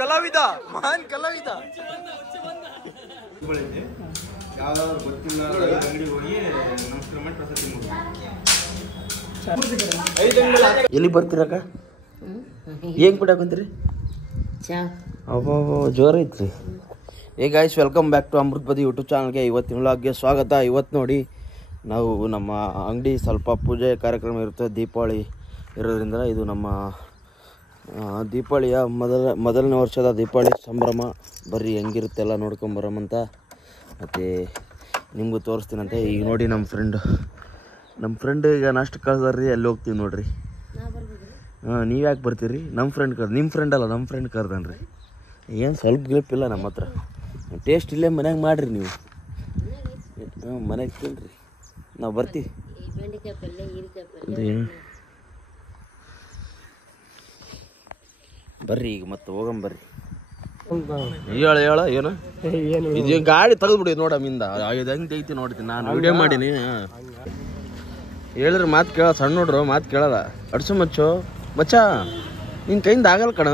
ಕಲಾವಿದ ಮಹಾನ್ ಕಲಾವಿದ. ಯಾವ್ದಾದ್ರು ಗೊತ್ತಿಲ್ಲ ಅಂಗಡಿಗೆ ಹೋಗಿ ನಮಸ್ಕಾರ ಮಾಡಿ ಪ್ರಸಾದ ತಿನ್ಬೋದು. ಎಲ್ಲಿ ಬರ್ತೀರಕ್ಕ? ಏನ್ ಬಿಡಾಕಂತೀರಿ? ಅಬ್ಬಾ ಜೋರ ಐತ್ರಿ. Hey guys, welcome back to Amrit Badi YouTube ಚಾನಲ್ಗೆ. ಇವತ್ತಿನ ವ್ಲಾಗ್ಗೆ ಸ್ವಾಗತ. ಇವತ್ತು ನೋಡಿ ನಾವು ನಮ್ಮ ಅಂಗಡಿ ಸ್ವಲ್ಪ ಪೂಜೆ ಕಾರ್ಯಕ್ರಮ ಇರುತ್ತೆ. ದೀಪಾವಳಿ ಇರೋದ್ರಿಂದ ಇದು ನಮ್ಮ ದೀಪಾವಳಿಯ ಮೊದಲನೇ ವರ್ಷದ ದೀಪಾವಳಿ ಸಂಭ್ರಮ. ಬರ್ರಿ ಹೆಂಗಿರುತ್ತೆ ಎಲ್ಲ ನೋಡ್ಕೊಂಬರಮಂತ ಮತ್ತು ನಿಮಗೂ ತೋರಿಸ್ತೀನಂತೆ. ಈಗ ನೋಡಿ ನಮ್ಮ ಫ್ರೆಂಡ್ ಈಗ ನಾಷ್ಟ ಕಳ್ದಾರ್ರಿ, ಅಲ್ಲಿ ಹೋಗ್ತೀವಿ ನೋಡ್ರಿ. ಹಾಂ, ನೀವು ಯಾಕೆ ಬರ್ತೀರಿ? ನಮ್ಮ ಫ್ರೆಂಡ್ ನಿಮ್ಮ ಫ್ರೆಂಡ್ ಅಲ್ಲ, ನಮ್ಮ ಫ್ರೆಂಡ್ ಕರ್ದನ್ರಿ. ಏನು ಸ್ವಲ್ಪ ಗ್ರಿಪ್ ಇಲ್ಲ ನಮ್ಮ ಹತ್ರ. ಟೇಸ್ಟ್ ಇಲ್ಲೇ ಮನ್ಯಾಗ ಮಾಡಿರಿ ನೀವು. ಮನೆಗೆ ತಿನ್ರಿ, ನಾವು ಬರ್ತೀವಿ. ಬರ್ರಿ ಈಗ ಮತ್ತೆ ಹೋಗಂಬರ್ರಿ. ಹೇಳ ಏನು ಇದು ಗಾಡಿ ತೆಗೆದ್ಬಿಡಿ ನೋಡಮ್ಮಿಂದ. ಇದು ಹೆಂಗೆ ಐತಿ ನೋಡ್ತೀನಿ, ನಾನು ವಿಡಿಯೋ ಮಾಡೀನಿ. ಹೇಳಿದ್ರೆ ಮಾತು ಕೇಳ, ಸಣ್ಣ ನೋಡ್ರು ಮಾತು ಕೇಳಲ್ಲ. ಅಡ್ಸು ಮಚ್ಚ ನಿನ್ನ ಕೈಯಿಂದ ಆಗಲ್ಲ ಕಣ.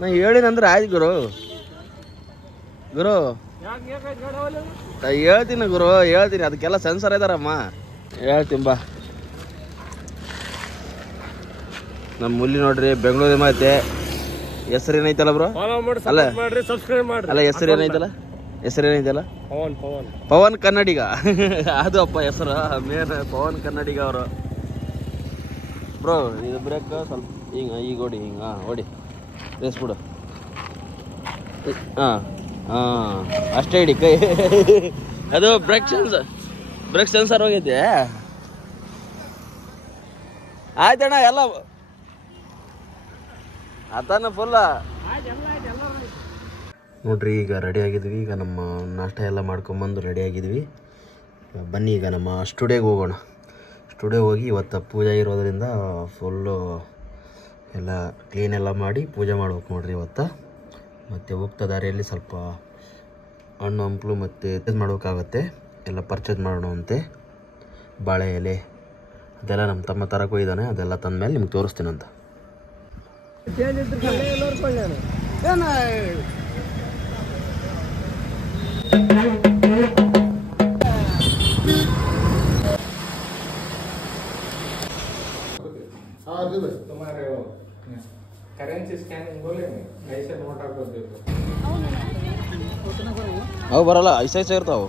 ನಾ ಹೇಳಿನಂದ್ರೆ ಆಯ್ತು ಗುರು. ಹೇಳ್ತೀನಿ ಗುರು, ಹೇಳ್ತೀನಿ. ಅದಕ್ಕೆಲ್ಲ ಸೆನ್ಸರ್ ಇದಾರಮ್ಮ, ಹೇಳ್ತೀನಿ ಬಾ. ನಮ್ಮ ಮುಲ್ಲಿ ನೋಡ್ರಿ, ಬೆಂಗಳೂರು ಮಾತೆ. ಹೆಸರು ಏನೈತಲ್ಲ ಬ್ರೋ? ಅಲ್ಲ ಹೆಸರು ಏನೈತಲ್ಲ? ಪವನ್ ಕನ್ನಡಿಗ. ಅದು ಅಪ್ಪ ಹೆಸರು ಮೇನ್, ಪವನ್ ಕನ್ನಡಿಗ ಅವರು. ಬ್ರೋ ಇದು ಬ್ರೇಕ್ ಸ್ವಲ್ಪ ಈಗ ಹೊಡಿ, ಹೊಡಿ ರೇಸ್ಬಿಡು. ಅಷ್ಟೇ ಹಿಡಿ ಕೈ. ಅದು ಬ್ರೇಕ್ ಸೆನ್ಸರ್ ಹೋಗೈತೆ. ಆಯ್ತಣ್ಣ, ಎಲ್ಲ ಆತನ ಫುಲ್ಲ ನೋಡ್ರಿ. ಈಗ ರೆಡಿ ಆಗಿದ್ವಿ. ಈಗ ನಮ್ಮ ನಾಷ್ಟ ಎಲ್ಲ ಮಾಡ್ಕೊಂಬಂದು ರೆಡಿ ಆಗಿದ್ವಿ. ಬನ್ನಿ ಈಗ ನಮ್ಮ ಸ್ಟುಡಿಯೋಗೆ ಹೋಗೋಣ. ಸ್ಟುಡಿಯೋಗೆ ಹೋಗಿ ಇವತ್ತು ಪೂಜೆ ಇರೋದ್ರಿಂದ ಫುಲ್ಲು ಎಲ್ಲ ಕ್ಲೀನ್ ಎಲ್ಲ ಮಾಡಿ ಪೂಜೆ ಮಾಡ್ಬೇಕು ನೋಡ್ರಿ ಇವತ್ತು. ಮತ್ತು ಹೋಗ್ತಾ ದಾರಿಯಲ್ಲಿ ಸ್ವಲ್ಪ ಹಣ್ಣು ಹಂಪಲು ಮತ್ತು ಮಾಡಬೇಕಾಗತ್ತೆ. ಎಲ್ಲ ಪರ್ಚೇಸ್ ಮಾಡೋಣಂತೆ. ಬಾಳೆ ಎಲೆ ಅದೆಲ್ಲ ನಮ್ಮ ತಮ್ಮ ತರಕ್ಕೆ ಹೋಗಿದ್ದಾನೆ. ಅದೆಲ್ಲ ತಂದ ಮೇಲೆ ನಿಮ್ಗೆ ತೋರಿಸ್ತೀನಂತ. ಅವು ಬರಲ್ಲ, ಐಸ ಇರ್ತಾವೆ.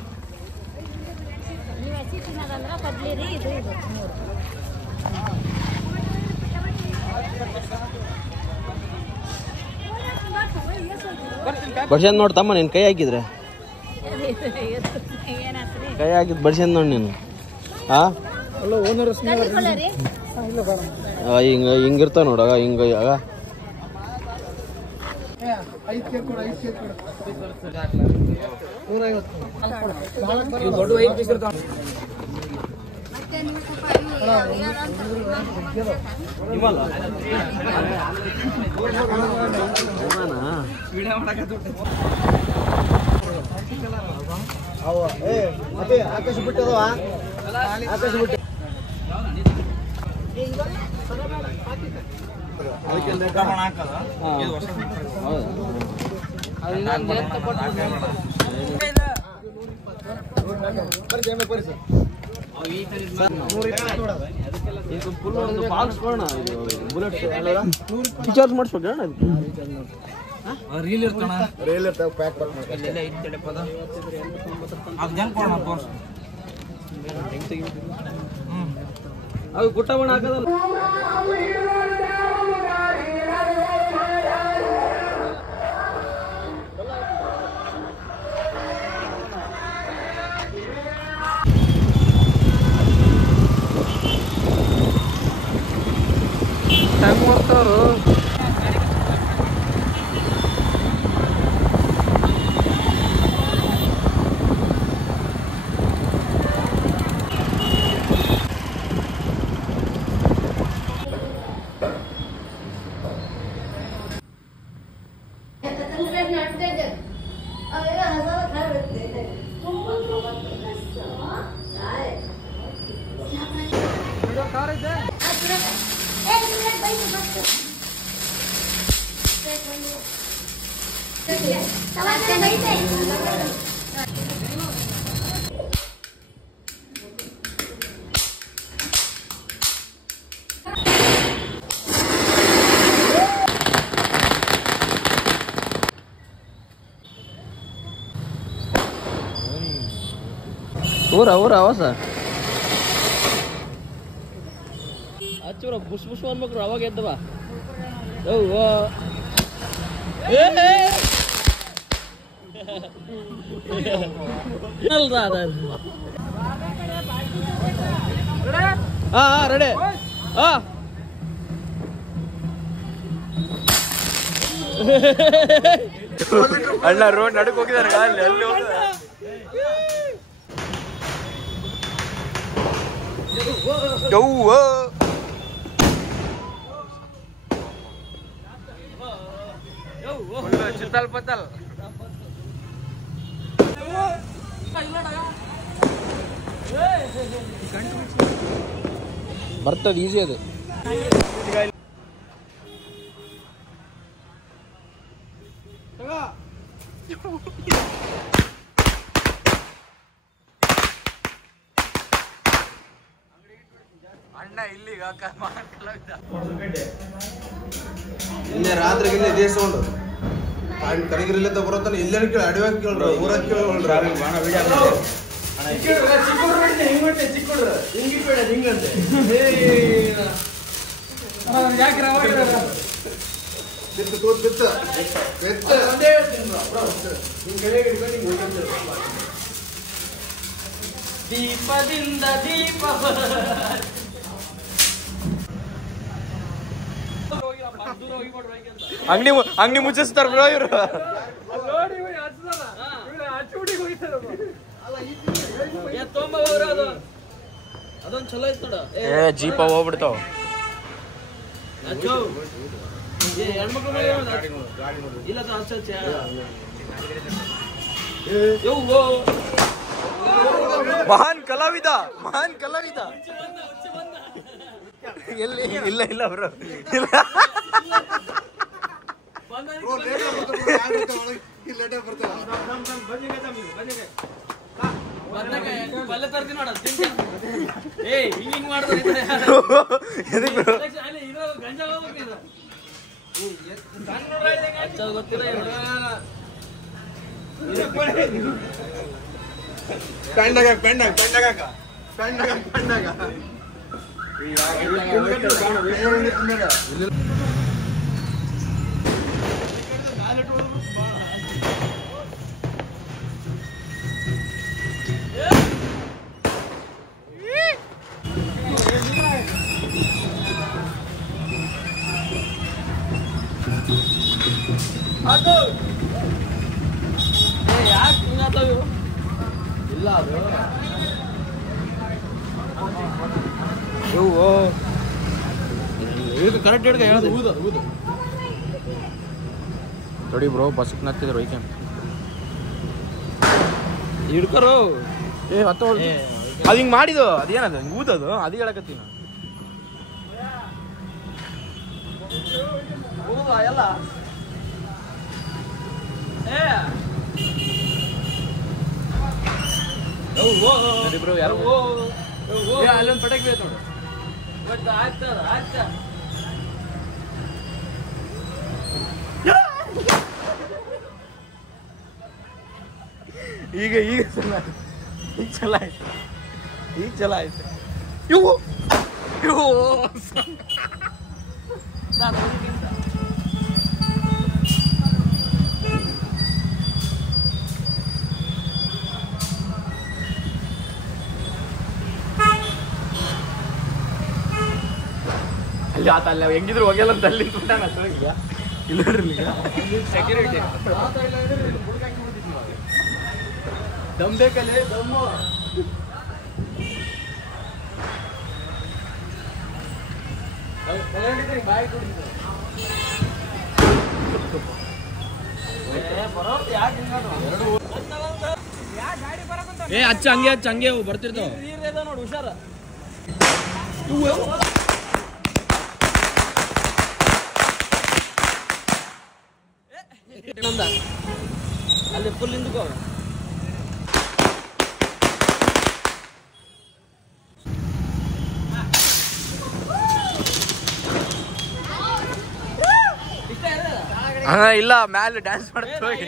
ಬಡ್ಸಂದ್ ನೋಡಿ ತಮ್ಮ, ನೀನು ಕೈ ಹಾಕಿದ್ರೆ ಕೈ ಹಾಕಿದ್ ಬಡ್ಸಂದ್ ನೋಡಿ ನೀನು. ಹಿಂಗಿರ್ತಾವ ನೋಡಾಗ, ಹಿಂಗ ಆಕಾಶ ಬಿಟ್ಟದವ, ಆಕಾಶ ಬಿಟ್ಟು ರಿಚಾರ್ಜ್ ಮಾಡಿಸ್ಬೇಕಣ್ಣ. ರೀಲ್ ಇರ್ತಾವ ಪ್ಯಾಕ್ ಅದು ಗುಟ್ಟ ಬಣ್ಣ ಹಾಕದಲ್ಲ. ಹೆಂಗ್ ಮಾಡ್ತಾರು? ಊರ ಅವಸ ಹಚ್ಚೂರ ಬುಷ್ ಬುಷ್ ಅನ್ಬೇಕ್ರು ಅವಾಗ ಎದ್ದವ ಹಾ ರೆಡಿ ಹಾ ಅಣ್ಣ ರೋಡ್ ನಡಕ್ ಹೋಗಿದಾರೆ ಅಲ್ಲಿ ಚಿತ್ತಲ್ ಪತ್ತಲ್ ಬರ್ತದ ಈಸಿ ಅದು ಅಣ್ಣ ಇಲ್ಲಿಗ ಇಲ್ಲೇ ರಾತ್ರಿಗಿಲ್ಲ ಇದೇ ಸೌಂಡ್ ಕರಿಗಿರಿಲ್ಲದ ಬರೋತಾನೆ ಇಲ್ಲೇನು ಕೇಳಿ ಅಡಿವಾಗ ಕೇಳ್ರ ಊರಾಗ ಕೇಳ್ರಿ ದೀಪದಿಂದ ದೀಪ ಅಂಗಡಿ ಮುಚ್ಚಿಸ್ತಾರ ಬ್ರೋ ಇವ್ರು ಅದೊಂದ್ ಚಲೋ ಐತ್ ನೋಡ ಜೀಪ ಹೋಗ್ಬಿಡ್ತಾವ ಇಲ್ಲ ಮಹಾನ್ ಕಲಾವಿದ ಎಲ್ಲಿ ಇಲ್ಲ ಇಲ್ಲ ಬ್ರೋ ಹಿಂಗ್ ಮಾಡಿದ್ರೆ ಗೊತ್ತಿಲ್ಲ ಅದು ಯಾಕೆ ಹಿಂಗಾದವು ಇಲ್ಲ ಅದು ಇವು ಕರೆಕ್ಟ್ ಹಿಡ್ಕ ಹೇಳೋದು ಊದು ನೋಡಿ ಬ್ರೋ ಬಸ್ಗೆ ನತ್ತಿದ್ರು ಐಕೆ ಹಿಡ್ಕರು ಹತ್ತು ಅದು ಹಿಂಗೆ ಮಾಡಿದ್ದು ಅದೇನದು ಹಿಂಗೆ ಊದದು ಅದು ಹೇಳಕತ್ತೀನಿ ಎಲ್ಲ ಬ್ರೋ ಯಾರು ಅಲ್ಲೊಂದು ಪಟಾಕಿ ಬೇಕು ನೋಡು ಬಟ್ ಆಗ್ತದ ಈಗ ಚಲ ಆಯ್ತು ಈಗ ಚಲ ಆಯ್ತು ಇವು ಅಲ್ಲಿ ಆತ ಅಲ್ಲ ಹೆಂಗಿದ್ರು ಹೋಗಲ್ಲ ಅಂತ ಅಲ್ಲಿ ತುಂಟಾನ ಈಗ ಇಲ್ಲ ಸೆಕ್ಯೂರಿಟಿ ದಮ್ ಬೇಕಲ್ಲೇ ದಮ್ಮು ಬಾಯಿ ಕುಡಿದ್ರು ಹಂಗೆ ಬರ್ತಿರ್ತಾವ ನೋಡಿ ಹುಷಾರ ಅಲ್ಲಿ ಫುಲ್ ಹಿಂದಕ್ಕೆ ಇಲ್ಲ ಮ್ಯಾಲೆ ಡ್ಯಾನ್ಸ್ ಮಾಡ್ತೀವಿ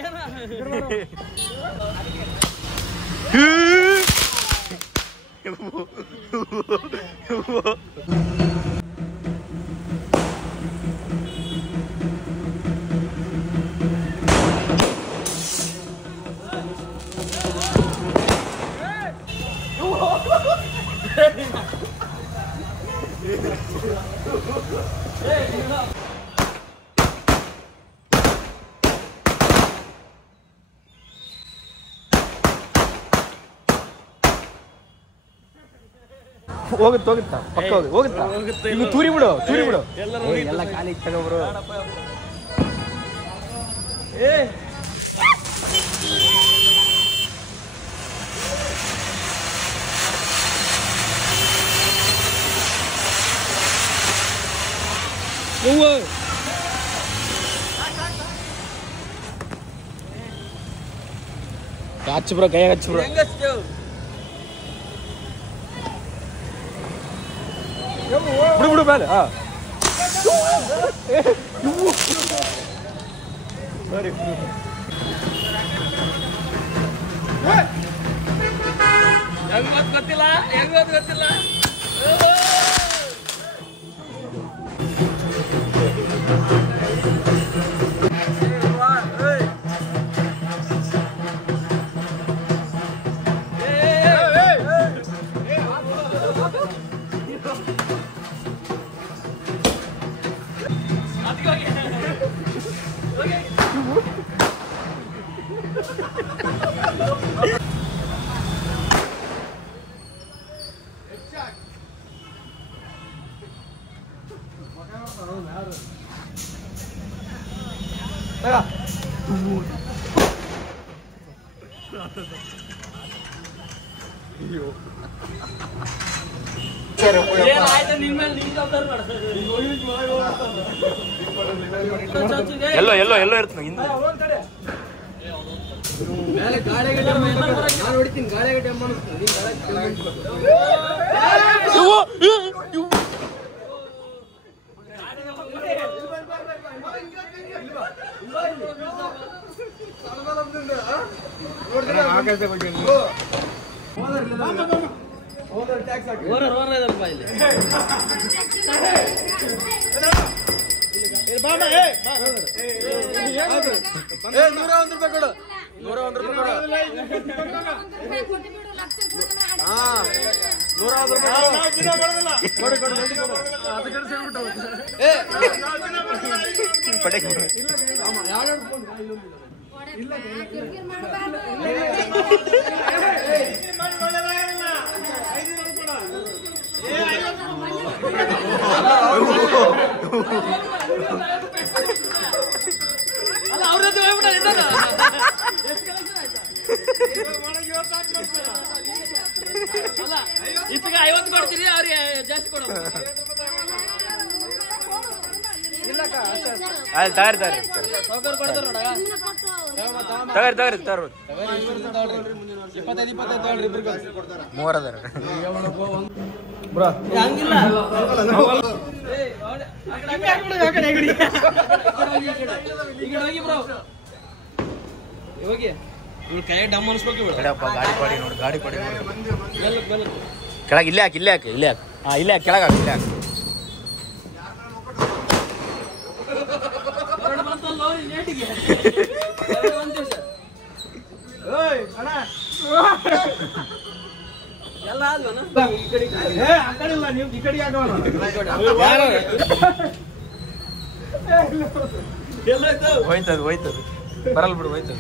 ಹೋಗುತ್ತಾ ಪಕ್ಕ ಹೋಗುತ್ತಾ ಈಗ ತೂರಿ ಬಿಡು ಎಲ್ಲ ಖಾಲಿ ತಗೋಬ್ರು ಹಚ್ಚು ಬ್ರೋ ಕೈ ಹಚ್ಚು ಬ್ರೋ ಬಿಡು ಮೇಲೆ ಗೊತ್ತಿಲ್ಲ ಎಲ್ಲೋ ಎಲ್ಲೋ ಎಲ್ಲೋ ಇರ್ತ ಹಿಂದೆ ಇದಕ್ಕೆ 50 ಕೊಡ್ತೀರಿ ಅವ್ರಿಗೆ ಜಾಸ್ತಿ ಕೊಡು ಕೈ ಡಮ್ ಅನ್ಸ್ಬೇಕು ಗಾಡಿ ನೋಡಿ ಗಾಡಿ ಕೊಡಿ ಕೆಳಗೆ ಇಲ್ಲೇ ಹಾಕಿ ಇಲ್ಲೇ ಹಾಕಿ ಇಲ್ಲೇ ಹಾಕಿ ಇಲ್ಲೇ ಹಾಕಿ ಕೆಳಗೆ ಹಾಕಿ ಇಲ್ಲೇ ಹಾಕಿ ಎಲ್ಲ ಹೋಯ್ತದ ಹೋಯ್ತದ ಬರಲ್ ಬಿಡು ಹೋಯ್ತದ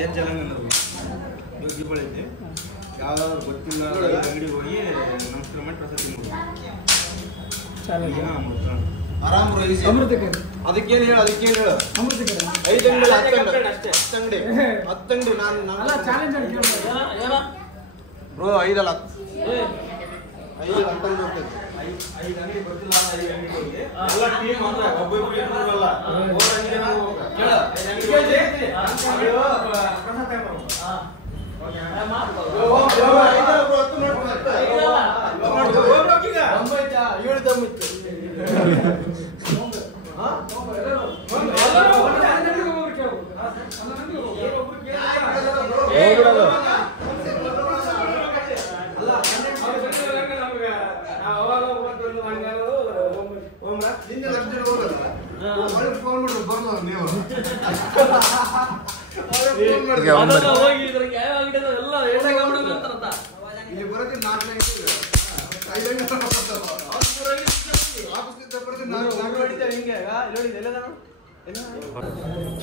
ಏನ್ ಚೆನ್ನಾಗಿ ಯೋಗಿ ಬೆಳೈತಿ ಯಾವ್ದಾದ್ರು ಗೊತ್ತಿಲ್ಲ ಅಂಗಡಿಗೆ ಹೋಗಿ ನಮಸ್ಕಾರ ಮಾಡಿ ಪ್ರಸಾದ ಆರಾಮ್ ಅದಕ್ಕೇನು ಹೇಳು ಅದಕ್ಕೇನು ಹೇಳು 5 ಅಂಗಡಿ 10 ಅಂಗಡಿ ನಾನು ಬ್ರೋ 5 ಅಲ್ಲ 5 ಅಂಗಡಿ ಹೋಗ್ತೈತೆ 5 ಅಂಗಡಿ ಗೊತ್ತಿಲ್ಲ 5 ಅಂಗಡಿ ಹೋಗಿ ಎಲ್ಲ ಟೀಮ್ ಅಂದ್ರೆ ಒಬ್ಬೊಬ್ಬರು ಇರಲ್ಲ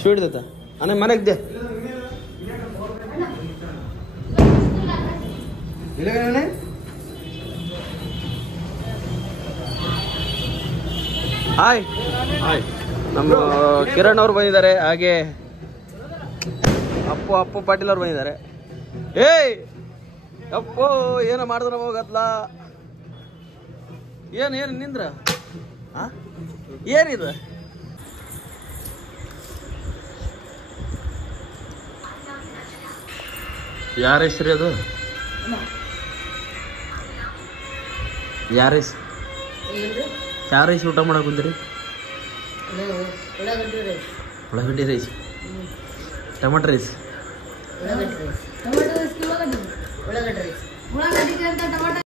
ಶೂಡ್ದತ್ತ ಅಣ್ಣ ಮನೆಗೆ ಹಾಯ್ ನಮ್ಮ ಕಿರಣ್ ಅವ್ರು ಬಂದಿದ್ದಾರೆ, ಹಾಗೆ ಅಪ್ಪು ಪಾಟೀಲ್ ಅವ್ರು ಬಂದಿದ್ದಾರೆ. ಏಯ್ ಅಪ್ಪೋ ಏನೋ ಮಾಡಿದ್ರ ಹೋಗತ್ಲ, ಏನು ನಿಂದ್ರ ಏನಿದು? ಯಾರ ಹೆಸ್ರಿ ಅದು? ಯಾರ ರೈಸ್ ಊಟ ಮಾಡಕ್ ಬಂದಿರಿ? ಉಳ್ಳಾಗಡ್ಡಿ ರೈಸ್, ಟೊಮೆಟೊ ರೈಸ್,